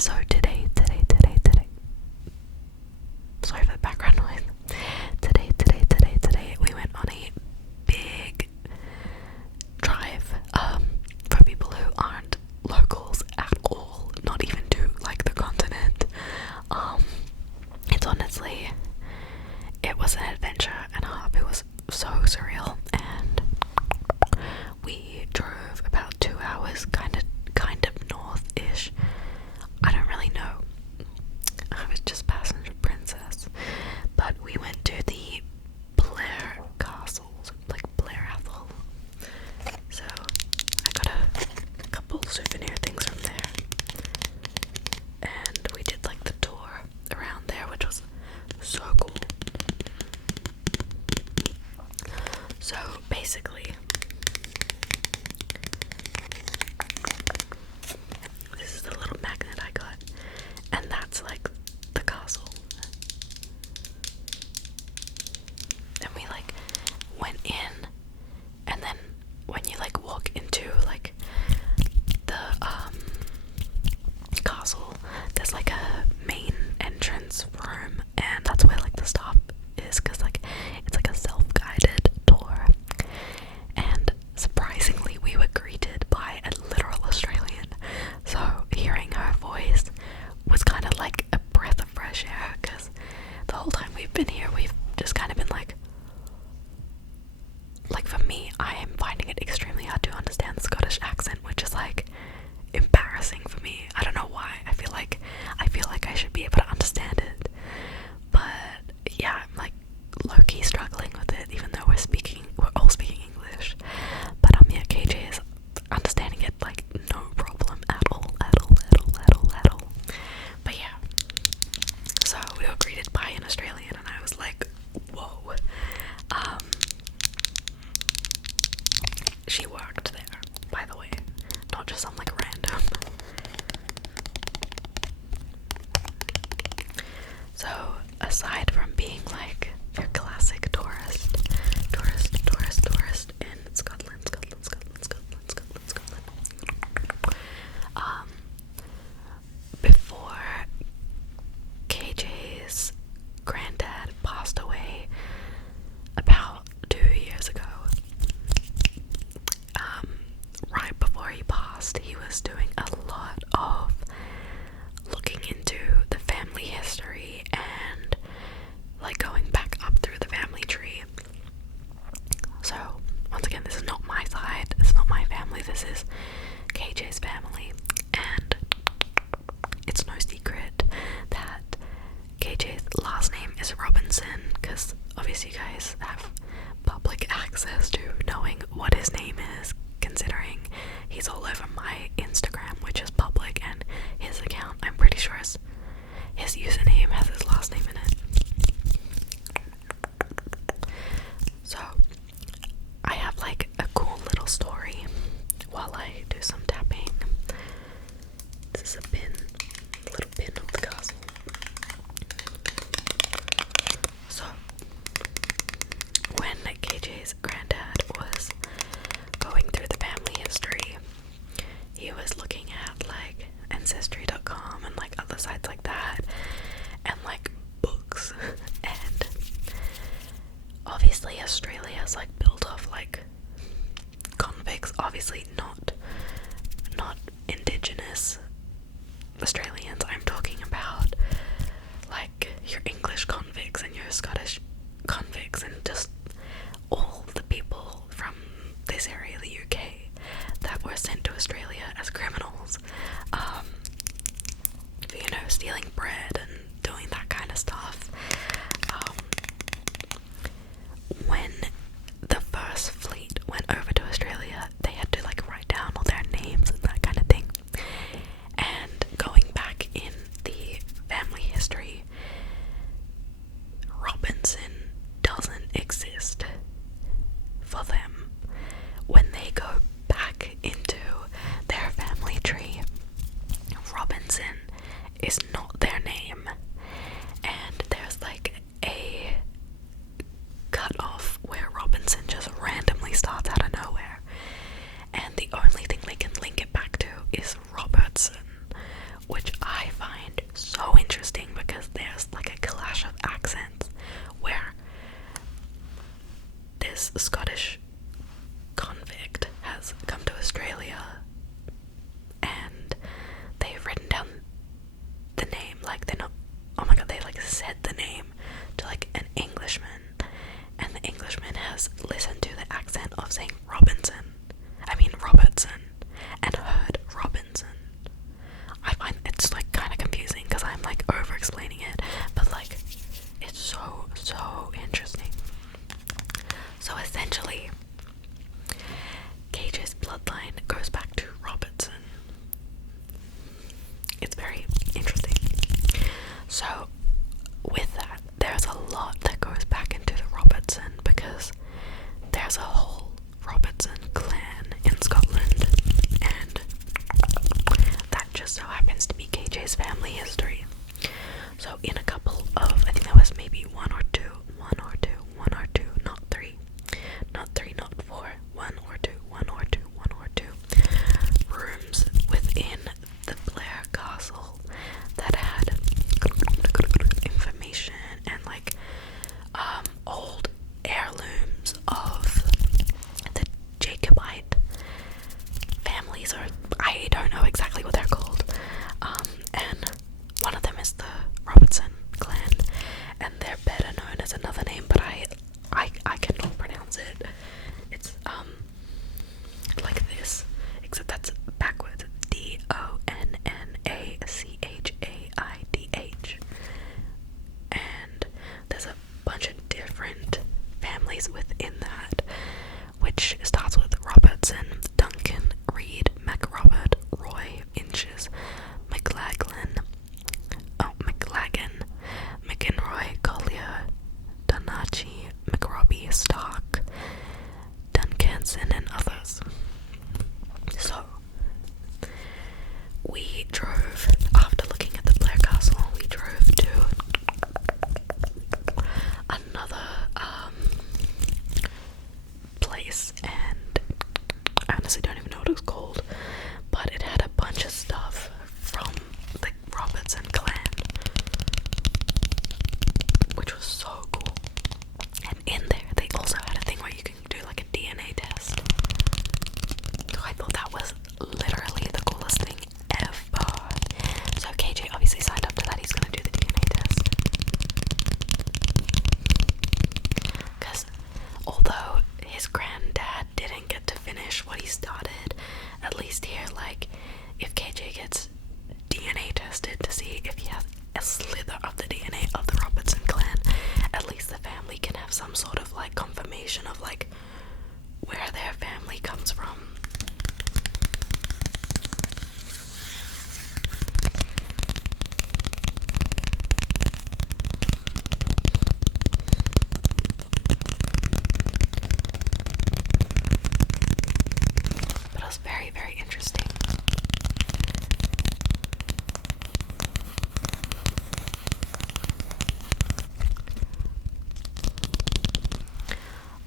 So today, sorry for the background noise. Today, we went on a big drive. For people who aren't locals at all, not even to like the continent. It's honestly, it was an adventure and a half. It was so surreal, and we drove about 2 hours, kind of north-ish. I don't really know. I was just passenger princess, but we went to the Blair Castles, like Blair Athol. So I got a couple souvenir things from there, and we did like the tour around there, which was so cool. So basically, this is the little magnet I got, and that's like the castle. And we like went in, and then when you like walk into like the castle, there's like a main entrance room, and that's where like the stop is, because like it's like a self-guided tour. And surprisingly, we were greeted by a literal Australian, so hearing her voice was kind of like a breath of fresh air, because the whole time we've been here, we've just kind of been like for me, I am finding it extremely hard to understand the Scottish accent, which is like embarrassing for me. I don't know why. I feel like I should be able to understand it, but yeah, I'm like low-key struggling with it, even though we're all speaking English. But yeah, KJ is understanding it like no problem at all. But yeah, so we were greeted by an Australian, and I was like, whoa. She worked there, by the way, not just some like random. So aside from being like your classic tourist in Scotland, before KJ's granddad passed away about 2 years ago, right before he passed, he was doing a lot of looking into the family history and like going back up through the family tree. So once again, this is not my side, this is not my family, this is KJ's family, and it's no secret that KJ's last name is Robinson, because obviously you guys have public access to knowing what his name is, considering he's all over my Instagram, which is public, and his account, I'm pretty sure his username has his last name in it. So I have like a cool little story while I do some tapping. This is a little pin of the castle. So when KJ's granddad was going through the family history, he was looking at like ancestry.com and like other sites like that, and like books, and obviously Australia is like built off like convicts, obviously not indigenous Australians. I'm talking about like your English convicts and your Scottish convicts, and just all the people from this area of the UK that were sent to Australia as criminals, stealing bread and doing that kind of stuff. When the first fleet went over to Australia, they had to like write down all their names and that kind of thing. And going back in the family history, Robinson doesn't exist for them. When they go back into their family tree, Robinson is not their name, and there's like a cut off where Robinson just randomly starts out of nowhere, and the only thing they can link it back to is Robertson, which I accent of saying Robertson, and heard Robinson. I find it's like kind of confusing because I'm like over explaining it, but like it's so interesting. So essentially, KJ's bloodline goes back to Robertson. It's very interesting. So with that, there's a lot that goes back into the Robertson because there's a whole Robertson clan in Scotland, and that just so happens to be KJ's family history. So in a couple of, I think there was maybe one or two, not three, not four, one or two rooms within the Blair Castle that had information and like old heirlooms of the Jacobite families, or I don't know exactly what they're called, and one of them is the Robertson clan, and they're better known as another name, but I cannot pronounce it. It's like this, except that's backwards. Donnachidh, and there's a bunch of different families within that, which starts with Robertson, Duncan, Reed, MacRobert, Roy, Inches, McLagan, McInroy, Collier, Donachi, McRobbie, Stark, Duncanson, and others. So we drove, after looking at the Blair Castle, we drove to another place, and I honestly don't even know what it was called, but it had a bunch of stuff from the Robertson clan, which was so cool. And in there they also had a thing where you can do like a DNA test. So I thought that was literally the coolest thing ever. So KJ obviously signed up to that. He's gonna do the DNA test. Because although his granddad didn't get to finish what he started, at least here, like, if KJ gets DNA tested to see if he has a slither of the DNA of the Robertson clan, at least the family can have some sort of like confirmation of like where their family comes from. But it was very, very interesting.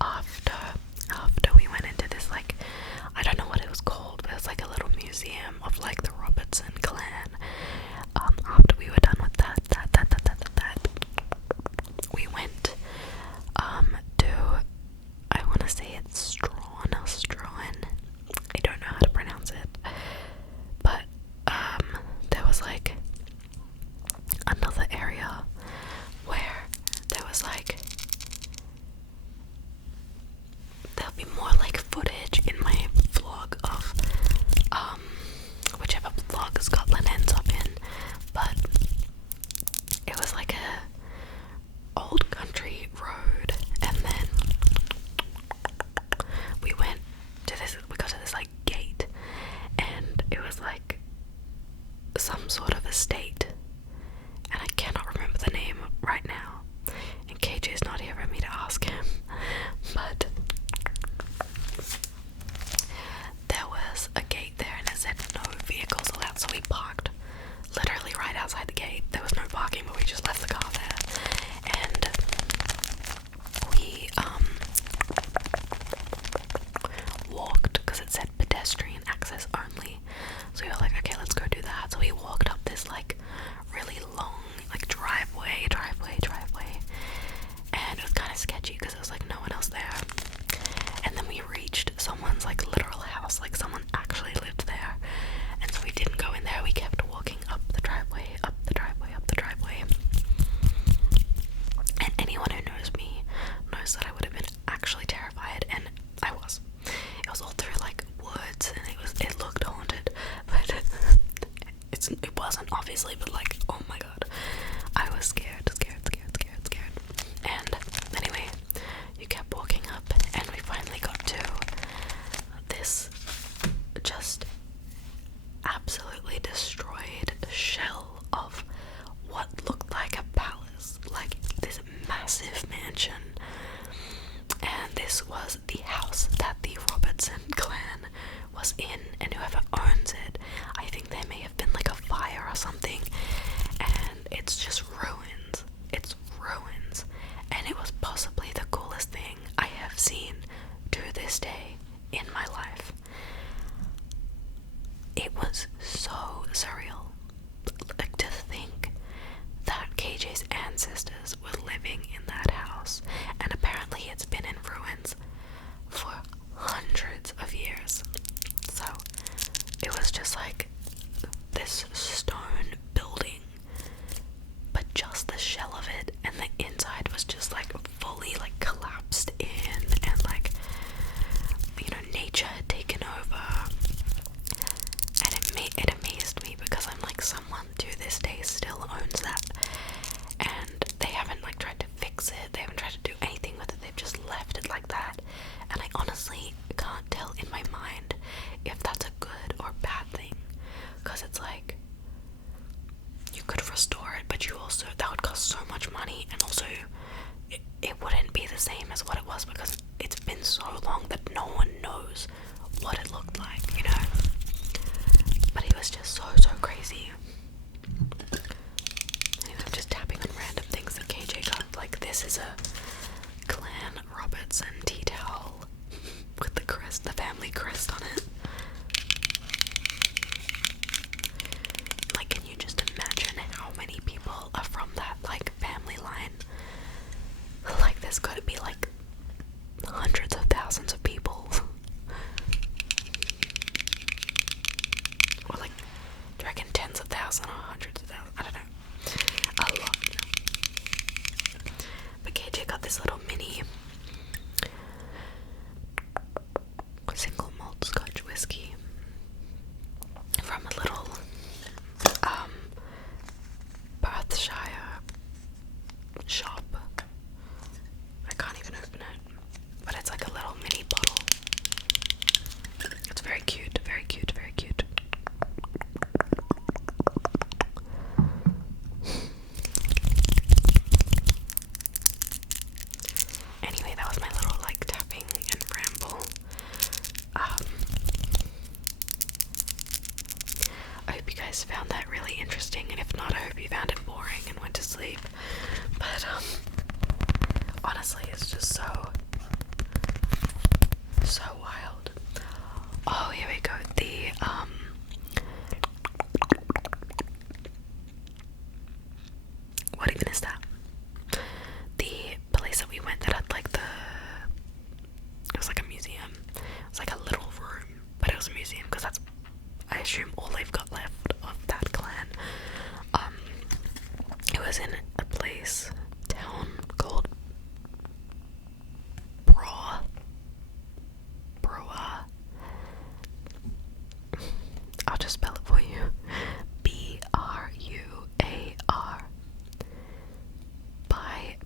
After we went into this, like, I don't know what it was called, but it's like a little museum of like the Robertson clan. After we were done with that, we went to, I want to say it's Strawn. I don't know how to pronounce it, but there was like another area where there was like, there'll be more like footage in my vlog of whichever vlog Scotland ends up in, but it was like a old country road, and then we got to this like gate, and it was like some sort of estate, and I cannot remember the name right now, and KJ's not here for me to ask him, but there was a gate there and it said no vehicles allowed, so we parked literally right outside the gate. There was no parking, but we just left the car there, and we walked, because it said pedestrian access only, so we were like, okay, let's go do that. So we walked up this like obviously, but like, oh my god, I was scared. And anyway, you kept walking up, and we finally got to this just absolutely destroyed shell of what looked like a palace, like this massive mansion. And this was the house that the Robertson clan was in, and whoever owns it, I think there may have been like a fire or something, and it's just ruins. It's ruins. And it was possibly the coolest thing I have seen to this day in my life. It was so surreal. Like, to think that KJ's ancestors were living in that house, and apparently it's been in ruins for hundreds of years. So it was just like this stone building, but just the shell of it, and the inside was just like fully like collapsed in, and like, you know, nature had taken over. And it amazed me, because I'm like, someone to this day still owns that, and they haven't like tried to fix it, they haven't tried to do anything with it, they've just left it like that. And I honestly can't tell in my mind if that's a good or bad thing, because it's like, you could restore it, but you also, that would cost so much money, and also it wouldn't be the same as what it was, because it's been so long that no one knows what it looked like, you know. But it was just so crazy. Anyway, I'm just tapping on random things that KJ got. Like, this is a Clan Robertson tea towel with the crest, the family crest on it. Like, can you just imagine how many people are from that, like, family line? Like, there's gotta be, like, hundreds of thousands of people. Or, like, do you reckon tens of thousands or hundreds of thousands? I don't know. A lot. But KJ got this little mini single malt Scotch whiskey from a little Perthshire shop. I can't even open it, but it's like a little mini bottle. It's very cute, very cute, very cute. Anyway, that was my little like tapping and ramble. I hope you guys found that really interesting, and if not, I hope you found it boring and went to sleep. But honestly, it's just so wild. Oh, here we go. What even is that? The place that we went that had like it was like a museum. It was like a little room, but it was a museum, because that's, I assume, all they've got left of that clan. It was in a town called Brua. I'll just spell it for you. Bruar. By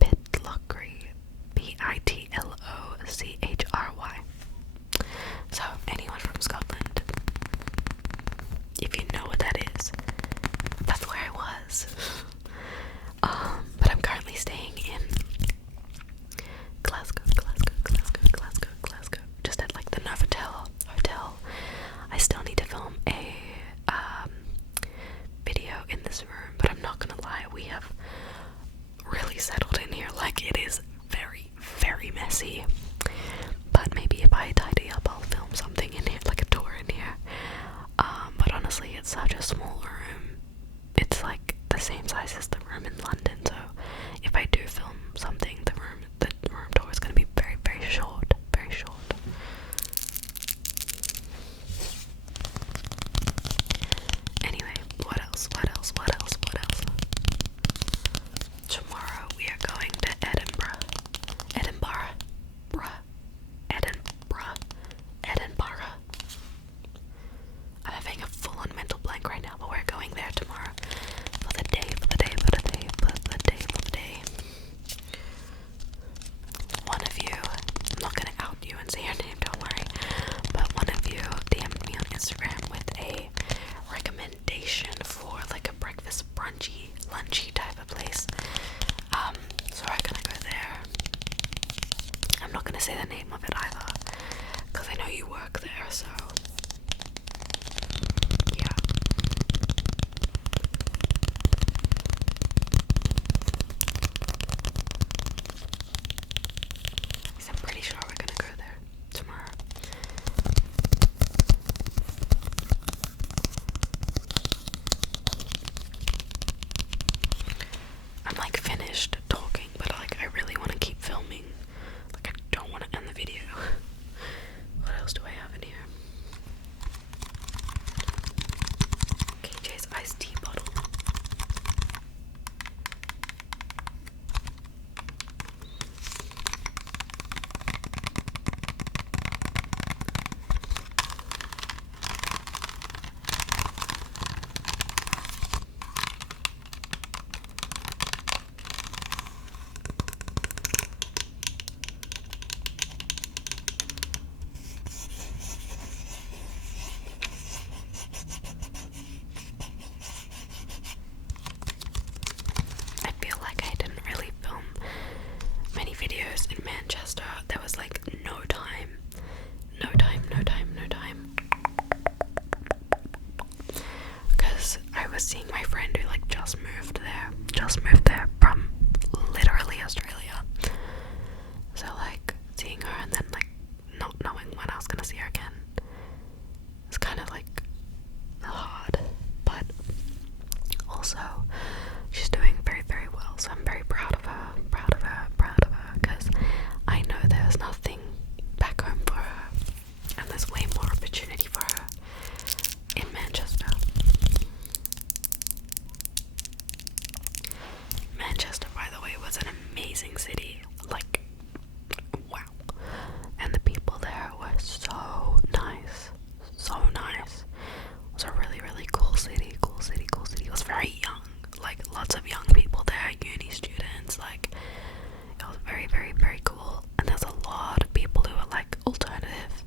Pitlochry. Pitlochry. So, anyone from Scotland, if you know what that is, that's where I was. But I'm currently staying in Glasgow, just at like the Novotel hotel. I still need to film a video in this room, but I'm not gonna lie, we have really settled in here. Like, it is very, very messy, but maybe if I tidy up, I'll film something in here, like a tour in here. But honestly, it's such a small room. It's like the same size as the room in London, so if I do film something, the room tour is gonna be very, very short, very short. Anyway, what else? Tomorrow we are going to Edinburgh. I'm having a full-on mental blank right now, but we're going there tomorrow. seeing my friend who like just moved there from literally Australia. So like seeing her and then like not knowing when I was gonna see her again, it's kind of like hard, but also she's doing very, very well, so I'm very proud of her, because I know there's nothing back home for her, and there's way more opportunity for her in Manchester. Manchester, by the way, was an amazing city, like, wow, and the people there were so nice, it was a really, really cool city, it was very young, like, lots of young people there, uni students, like, it was very, very, very cool, and there's a lot of people who are, like, alternative,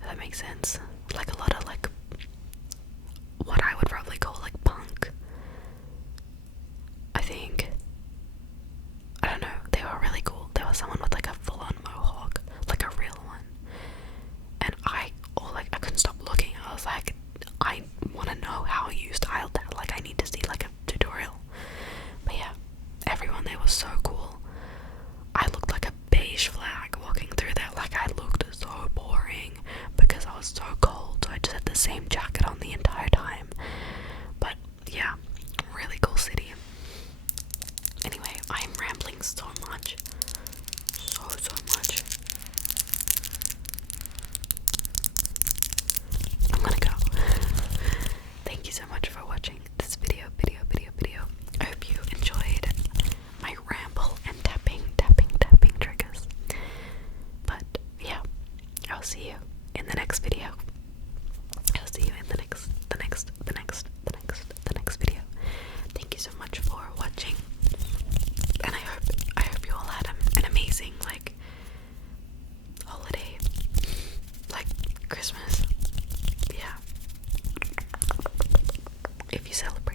if that makes sense, like, a lot of, like, what I would probably call, like, punk, I think. I don't know, they were really cool. There was someone with like a full-on mohawk, like a real one, and I couldn't stop looking. I was like, I want to know how you styled that, like I need to see like a tutorial. But yeah, everyone there was so cool. I looked like a beige flag walking through there, like I looked so boring because I was so cold, so I just had the same jacket on the entire time. But yeah, really cool city. Anyway, I am rambling so much. So much. I'm gonna go. Thank you so much for watching this video. I hope you enjoyed my ramble and tapping triggers. But yeah, I'll see you in the next video. I'll see you in the next video. Thank you so much for watching. And I hope you all had an amazing like holiday, like Christmas. Yeah. If you celebrate